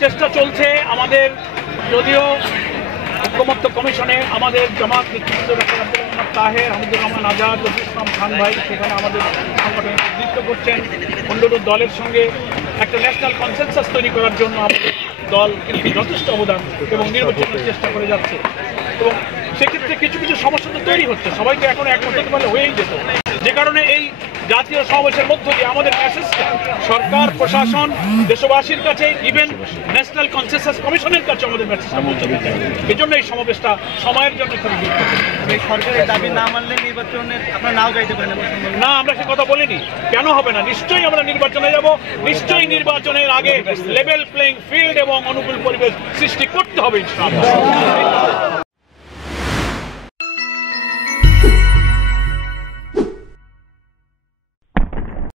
চেষ্টা চলছে আমাদের, যদিও ঐক্যমত্য কমিশনে আমাদের জামাত নেতৃত্ব ডক্টর আব্দুল মোহাম্মদ তাহের, হামিদুর রহমান আজাদ, রফিকুল ইসলাম খান ভাই সেখানে আমাদের সংগঠনের নেতৃত্ব করছেন। অন্যান্য দলের সঙ্গে একটা ন্যাশনাল কনসেনসাস তৈরি করার জন্য আমাদের দল কিন্তু যথেষ্ট অবদান এবং নির্বাচনের চেষ্টা করে যাচ্ছে। এবং সেক্ষেত্রে কিছু কিছু সমস্যা তো তৈরি হচ্ছে, সবাইকে এখন একমত হতে পারলে হয়েই যেত। যে কারণে এই জাতীয় সমাবেশের মধ্য দিয়ে আমাদের মেসেজটা সরকার, প্রশাসন, দেশবাসীর কাছে, ইভেন ন্যাশনাল কনসেনসাস কমিশনের কাছে আমাদের মেসেজটা পৌঁছাতে চাই। এই জন্য এই সমাবেশটা সময়ের জন্য খুবই গুরুত্বপূর্ণ। সরকারের দাবি না মানলে নির্বাচনের আপনারা নাও যাইতে পারেন না, আমরা সে কথা বলিনি। কেন হবে না? নিশ্চয়ই আমরা নির্বাচনে যাব। নিশ্চয়ই নির্বাচনের আগে লেভেল প্লেইং ফিল্ড এবং অনুকূল পরিবেশ সৃষ্টি করতে হবে ইনশাআল্লাহ।